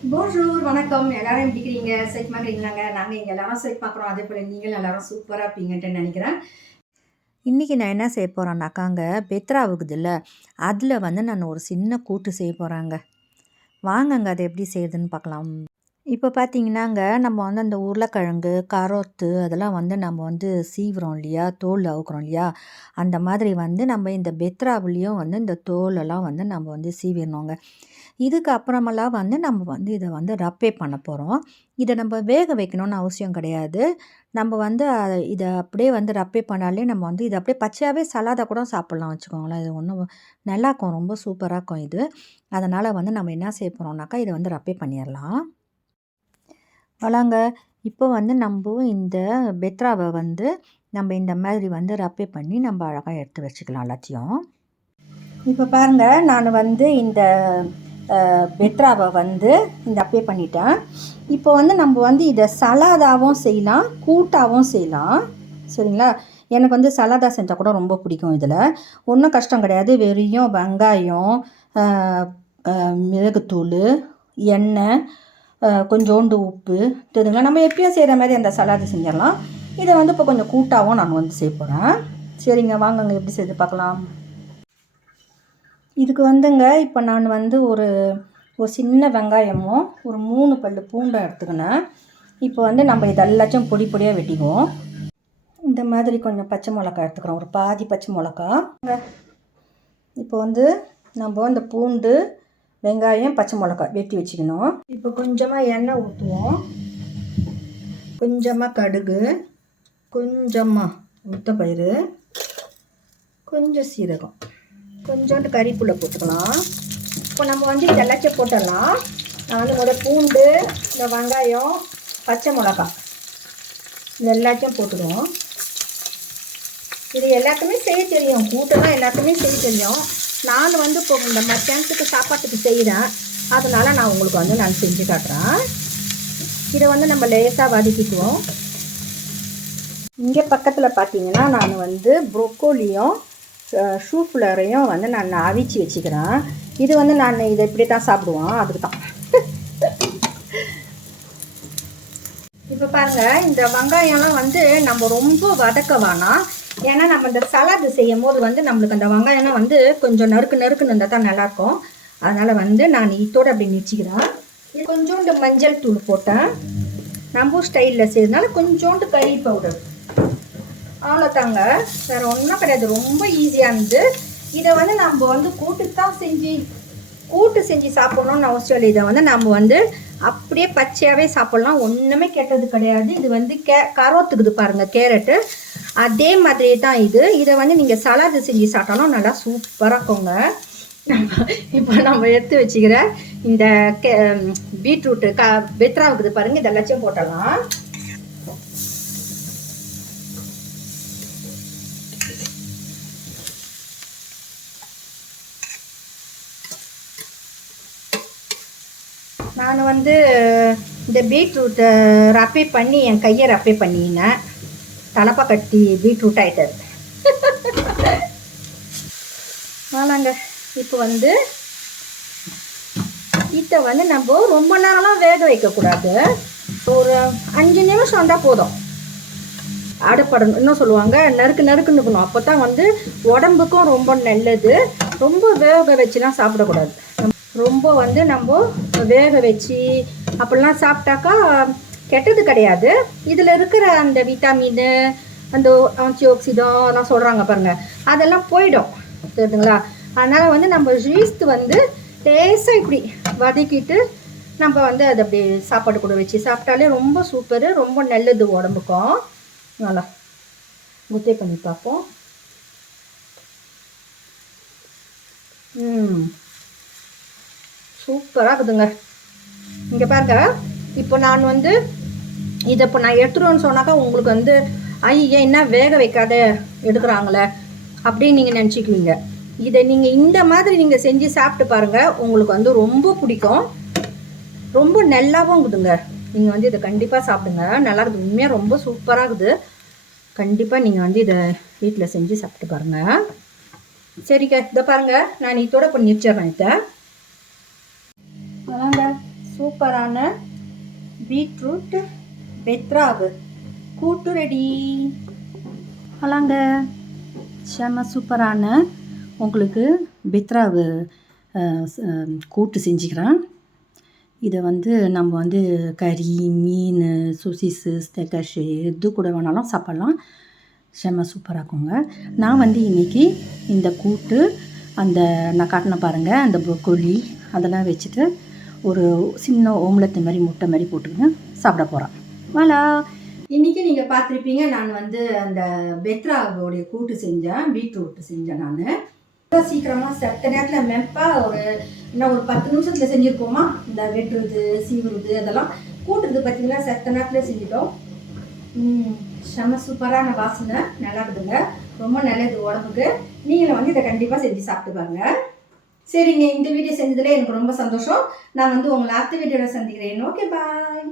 Bonjour வணக்கம். எல்லாரும் எப்படி இருக்கிறீங்க? சைட்மா இருக்கிறீங்களாங்க? நாங்கள் இங்கே எல்லாரும் சைட் பார்க்குறோம். அதே போல் நீங்களும் எல்லாரும் சூப்பராக இருப்பீங்கன்ட்டு நினைக்கிறேன். இன்றைக்கி நான் என்ன செய்ய போகிறேன்னாக்காங்க, பெத்ரா ஆகுதுல்ல, அதில் நான் ஒரு சின்ன கூட்டு செய்ய போகிறாங்க. வாங்கங்க அது எப்படி செய்யுதுன்னு பார்க்கலாம். இப்போ பார்த்தீங்கன்னாங்க, நம்ம அந்த உருளைக்கிழங்கு, கரோத்து அதெல்லாம் நம்ம சீவுறோம் இல்லையா, தோல் அவுக்குறோம் இல்லையா, அந்த மாதிரி நம்ம இந்த பெத்ராவுலேயும் இந்த தோலெல்லாம் நம்ம சீவிடணுங்க. இதுக்கு அப்புறமெல்லாம் நம்ம இதை ரப்பே பண்ண போகிறோம். இதை நம்ம வேக வைக்கணும்னு அவசியம் கிடையாது. நம்ம இதை அப்படியே ரப்பே பண்ணாலே நம்ம இதை அப்படியே பச்சையாகவே சலாதா கூட சாப்பிட்லாம் வச்சுக்கோங்களேன். இது ஒன்றும் நல்லாயிருக்கும், ரொம்ப சூப்பராக இருக்கும் இது. அதனால் நம்ம என்ன செய்ய போகிறோம்னாக்கா, இதை ரப்பே பண்ணிடலாம். வளாங்க இப்போ நம்ம இந்த பெத்ராவை நம்ம இந்த மாதிரி ரப்பே பண்ணி நம்ம அழகாக எடுத்து வச்சுக்கலாம் எல்லாத்தையும். இப்போ பாருங்கள், நான் இந்த பெத்ராவை இந்த ரப்பே பண்ணிட்டேன். இப்போ நம்ம இதை சலாதாவும் செய்யலாம், கூட்டாகவும் செய்யலாம். சரிங்களா? எனக்கு சலாதா செஞ்சால் கூட ரொம்ப பிடிக்கும். இதில் ஒன்றும் கஷ்டம் கிடையாது. வெறும் வெங்காயம், மிளகுத்தூள், எண்ணெய், கொஞ்சோண்டு உப்பு தெரியுங்களா, நம்ம எப்பயும் செய்கிற மாதிரி அந்த சலாது செஞ்சிடலாம். இதை இப்போ கொஞ்சம் கூட்டாகவும் நான் செய்ய போகிறேன். சரிங்க, வாங்கங்க எப்படி செய்து பார்க்கலாம். இதுக்கு இப்போ நான் ஒரு சின்ன வெங்காயமும் ஒரு 3 பல் பூண்டை எடுத்துக்கினேன். இப்போ நம்ம இதெல்லாச்சும் பொடி பொடியாக வெட்டிக்குவோம். இந்த மாதிரி கொஞ்சம் பச்சை மிளகா எடுத்துக்கிறோம், ஒரு பாதி பச்சை மிளகா. இப்போ நம்ம இந்த பூண்டு, வெங்காயம், பச்சை மிளகா வெட்டி வச்சுக்கணும். இப்போ கொஞ்சமாக எண்ணெய் ஊற்றுவோம், கொஞ்சமாக கடுகு, கொஞ்சமாக உளுத்தப்பயிறு, கொஞ்சம் சீரகம், கொஞ்சோண்டு கறிப்புள்ள போட்டுக்கலாம். இப்போ நம்ம இது எல்லாத்தையும் போட்டுடலாம். நான் முதல்ல பூண்டு, இந்த வெங்காயம், பச்சை மிளகா இது எல்லாத்தையும் போட்டுடுவோம். இது எல்லாத்துக்குமே செய்ய தெரியும், கூட்டெல்லாம் எல்லாத்துக்குமே செய்ய தெரியும். நான் இப்போ இந்த மத்தியானத்துக்கு சாப்பாட்டுக்கு செய்கிறேன், அதனால் நான் உங்களுக்கு நான் செஞ்சு காட்டுறேன். இதை நம்ம லேசாக வதக்கிக்குவோம். இங்கே பக்கத்தில் பார்த்தீங்கன்னா நான் ப்ரொக்கோலியும் ஷூஃப்ளரையும் நான் அவிச்சு வச்சுக்கிறேன். இது நான் இதை இப்படி தான் சாப்பிடுவோம், அதுக்கு தான். இப்போ பாருங்கள், இந்த வெங்காயம்லாம் நம்ம ரொம்ப வதக்க வேணாம். ஏன்னா நம்ம இந்த சலாது செய்யும் போது நம்மளுக்கு அந்த வெங்காயம்லாம் கொஞ்சம் நறுக்குன்னு இருந்தால் தான் நல்லாயிருக்கும். அதனால் நான் இதோடு அப்படி நிறுத்திக்கிறேன். இது கொஞ்சோண்டு மஞ்சள் தூள் போட்டேன். நம்ம ஸ்டைலில் செய்யறதுனால கொஞ்சோண்டு கறி பவுடர், அவ்வளோதாங்க. வேறு ஒன்றும் கிடையாது, ரொம்ப ஈஸியானது. இதை நம்ம கூட்டு செஞ்சு சாப்பிட்ணுன்னு அவசியம் இல்லை. இதை நம்ம அப்படியே பச்சையாகவே சாப்பிட்லாம், ஒன்றுமே கெட்டது கிடையாது. இது கரோத்துக்குது பாருங்கள், கேரட்டு, அதே மாதிரி தான் இது. இதை நீங்கள் சலாது செஞ்சு சாப்பிட்டாலும் நல்லா சூப்பராக இருக்குங்க. இப்போ நம்ம எடுத்து வச்சுக்கிற இந்த பீட்ரூட்டு பெத்ராவுக்குது பாருங்கள், இதெல்லாச்சும் போட்டலாம். நான் இந்த பீட்ரூட்டை ரப்பே பண்ணி என் கையை ரப்பே பண்ணினேன். தலப்பா கட்டி பீட்ரூட் ஆகிட்டது. வாங்க, இப்போ இதை நம்ம ரொம்ப நேரம்லாம் வேக வைக்கக்கூடாது. ஒரு 5 நிமிஷம் வந்தால் போதும். அடுப்படணும் இன்னும் சொல்லுவாங்க, நறுக்குன்னு இருக்கணும். அப்போ தான் உடம்புக்கும் ரொம்ப நல்லது. ரொம்ப வேக வச்சுலாம் சாப்பிடக்கூடாது. ரொம்ப நம்ம வேக வச்சு அப்படிலாம் சாப்பிட்டாக்கா கெட்டது கிடையாது. இதில் இருக்கிற அந்த விட்டாமின், அந்த ஆன்டி ஆக்சிடென்ட் எல்லாம் சொல்கிறாங்க பாருங்கள், அதெல்லாம் போயிடும், தெரியுதுங்களா? அதனால் நம்ம ஜூஸ்து லேசாக இப்படி வதக்கிட்டு நம்ம அதை அப்படி சாப்பாடு கூட வச்சு சாப்பிட்டாலே ரொம்ப சூப்பரு, ரொம்ப நல்லது உடம்புக்கும். நல்லா குத்தே பண்ணி பார்ப்போம். சூப்பராக இருக்குதுங்க. இங்கே பாருங்க, இப்போ நான் இதை இப்போ நான் எடுத்துருவேன்னு சொன்னாக்கா உங்களுக்கு ஐயா என்ன வேக வைக்காத எடுக்கிறாங்களே அப்படின்னு நீங்கள் நினச்சிக்குவீங்க. இதை நீங்கள் இந்த மாதிரி நீங்கள் செஞ்சு சாப்பிட்டு பாருங்கள், உங்களுக்கு ரொம்ப பிடிக்கும், ரொம்ப நல்லாவும் இருக்குதுங்க. நீங்கள் இதை கண்டிப்பாக சாப்பிடுங்க, நல்லா இருக்குது, உண்மையாக ரொம்ப சூப்பராக இருக்குது. கண்டிப்பாக நீங்கள் இதை வீட்டில் செஞ்சு சாப்பிட்டு பாருங்கள். சரிங்க, இதை பாருங்கள், நான் இதோட இப்போ நிறுத்திடுறேன். இதை சூப்பரான பீட்ரூட் பெத்ராவு கூட்டு ரெடி. அலாங்க செம்ம சூப்பரான உங்களுக்கு பெத்ராவு கூட்டு செஞ்சுக்கிறேன். இதை வந்து நம்ம வந்து கறி, மீன், சோசிஸு, ஸ்டெக்கஷு எது கூட வேணாலும் சாப்பிட்லாம். செம்ம சூப்பராக இருக்குங்க. நான் வந்து இன்றைக்கி இந்த கூட்டு அந்த நான் காட்டின பாருங்கள் அந்த ப்ரோக்கோலி அதெல்லாம் வச்சுட்டு ஒரு சின்ன ஓம்லெட் மாதிரி முட்டை மாதிரி போட்டுக்கின்னு சாப்பிட போகிறேன். வாலா. இன்றைக்கி நீங்கள் பார்த்துருப்பீங்க நான் வந்து அந்த பெத்ராவோடைய கூட்டு செஞ்சேன், பீட்ரூட் செஞ்சேன். நான் சீக்கிரமாக செத்த நேரத்தில் மெப்பாக ஒரு 10 நிமிஷத்தில் செஞ்சுருப்போமா. இந்த வெட்டுறது, சீவுறது அதெல்லாம் கூட்டுறது பார்த்திங்கன்னா செத்த நேரத்தில் செஞ்சுட்டோம். செம்ம சூப்பரான வாசனை, நல்லா இருக்குதுங்க. ரொம்ப நல்லது உடம்புக்கு. நீங்களும் வந்து இதை கண்டிப்பாக செஞ்சு சாப்பிட்டு பாருங்க. சரிங்க, இந்த வீடியோ செஞ்சதில் எனக்கு ரொம்ப சந்தோஷம். நான் வந்து உங்களை அடுத்த வீடியோவில் சந்திக்கிறேன். Okay bye.